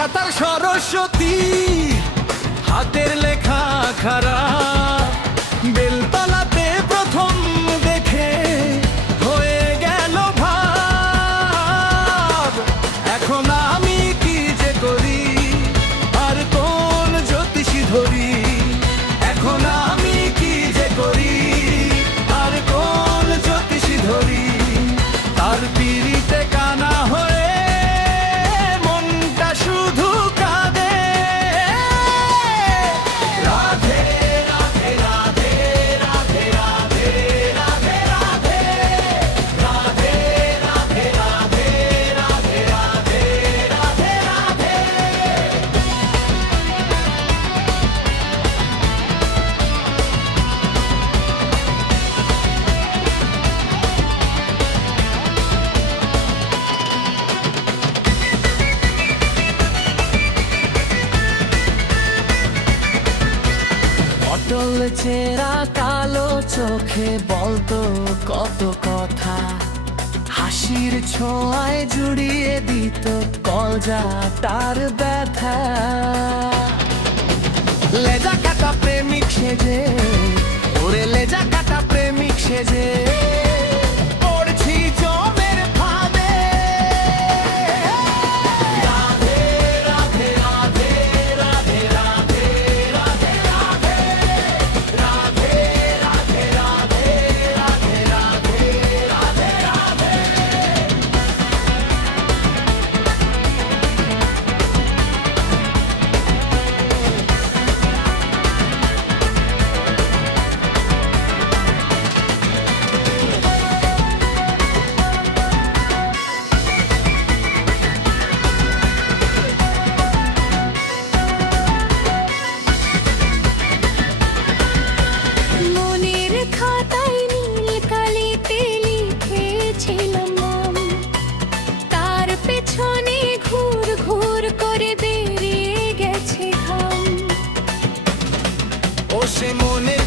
লেখা তার সরস্বতী, হাতের লেখা খারাপ। বেলতলাতে প্রথম দেখে হয়ে গেল ভাব। এখন আমি কি যে করি, আর কোন জ্যোতিষী ধরি। এখন আমি কি যে করি, আর কোন জ্যোতিষী ধরি। তার পিড়িতে কানা হয়ে মনটা শুধু কাঁদে। রাধে রাধে রাধে রাধে রাধে রাধে রাধে রাধে রাধে রাধে রাধে রাধে রাধে রাধে। অটল চেরা কালো চোখে বলতো কত কথা, হাসির ছোঁয়ায় জুড়িয়ে দিত কলজা তার ব্যথা। লেজা কাটা প্রেমিক সেজে, ওরে লেজা কাটা প্রেমিক সেজে পড়ছি জমের ফাঁদে। রাধে রাধে রাধে রাধে রাধে রাধে রাধে রাধে রাধে রাধে রাধে রাধে রাধে রাধে। মনের খাতায় নীল কালিতে লিখেছিলাম নাম, তার পেছনে ঘুর ঘুর করে বেরিয়ে গেছে ঘাম। ও সে মনে